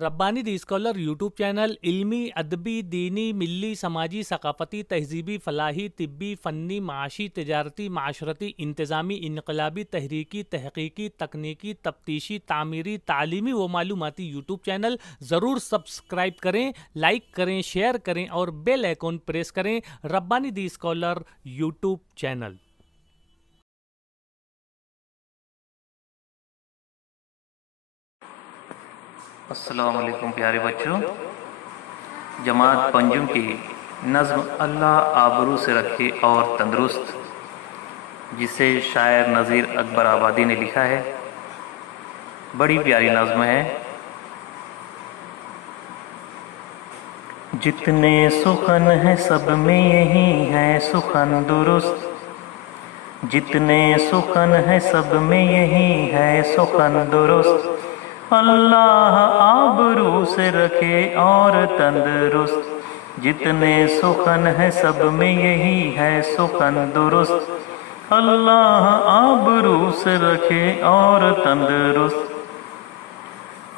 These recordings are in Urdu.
ربانی دی اسکالر یوٹیوب چینل علمی، ادبی، دینی، ملی، سماجی، ثقافتی، تہذیبی، فلاحی، طبی، فنی، معاشی، تجارتی، معاشرتی، انتظامی، انقلابی، تحریکی، تحقیقی، تکنیکی، تفتیشی، تعمیری، تعلیمی و معلوماتی یوٹیوب چینل ضرور سبسکرائب کریں، لائک کریں، شیئر کریں اور بیل آئیکن پریس کریں۔ ربانی دی اسکالر یوٹیوب چینل۔ السلام علیکم پیارے بچوں۔ جماعت پنجم کی نظم اللہ آبرو سے رکھے اور تندرست، جسے شاعر نذیر اکبر آبادی نے لکھا ہے، بڑی پیاری نظم ہے۔ جتنے سخن ہیں سب میں یہی ہے سخن درست، جتنے سخن ہیں سب میں یہی ہے سخن درست، اللہ آبرو سے رکھے اور تندرست، جتنے سخن ہیں سب میں یہی ہے سخن درست، اللہ آبرو سے رکھے اور تندرست،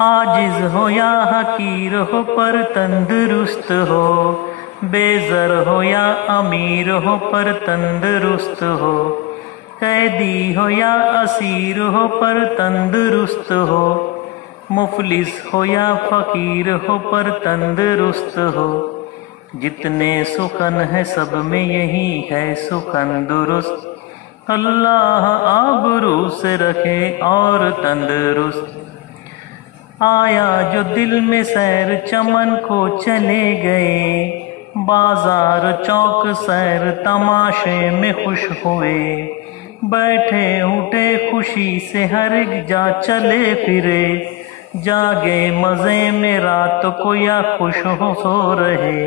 عاجز ہو یا حقیر ہو پر تندرست ہو، بے زر ہو یا امیر ہو پر تندرست ہو، قیدی ہو یا اسیر ہو پر تندرست ہو، مفلس ہو یا فقیر ہو پر تندرست ہو، جتنے سخن ہے سب میں یہی ہے سخن درست، اللہ آبرو سے رکھے اور تندرست، آیا جو دل میں سیر چمن کو چلے گئے، بازار چوک سیر تماشے میں خوش ہوئے، بیٹھے اٹھے خوشی سے ہر ایک جا چلے پھرے، جاگے مزے میں رات کو یا خوش ہو سو رہے،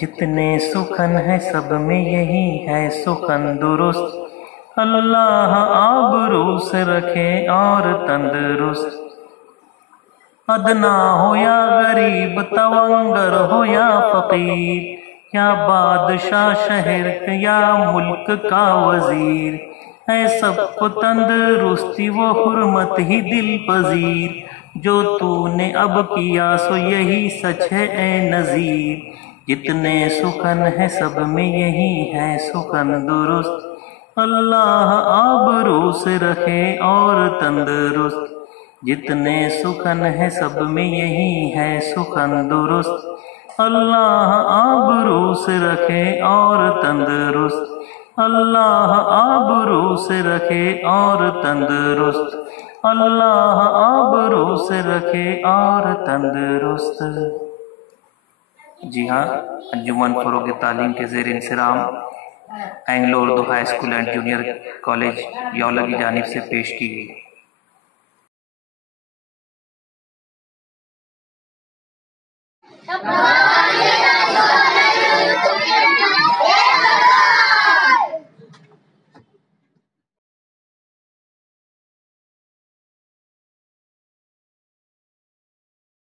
جتنے سخن ہے سب میں یہی ہے سخن درست، اللہ آبرو سے رکھے اور تندرست، ادنا ہو یا غریب، تونگر ہو یا فقیر، یا بادشاہ شہر یا ملک کا وزیر، اے سب کو تندرستی و حرمت ہی دل پذیر، جو تو نے اب کیا سو یہی سچ ہے اے نذیر، جتنے سخن ہے سب میں یہی ہے سخن درست، اللہ آبرو سے رکھے اور تندرست، جتنے سخن ہے سب میں یہی ہے سخن درست، اللہ آبرو سے رکھے اور تندرست، اللہ آبرو سے رکھے اور تندرست، اللہ آبرو سے رکھے اور تندرست۔ جی ہاں، انجمن فروغ تعلیم کے زیر انصرام Anglo Urdu high school and junior college Yeola کی جانب سے پیش کی گئی۔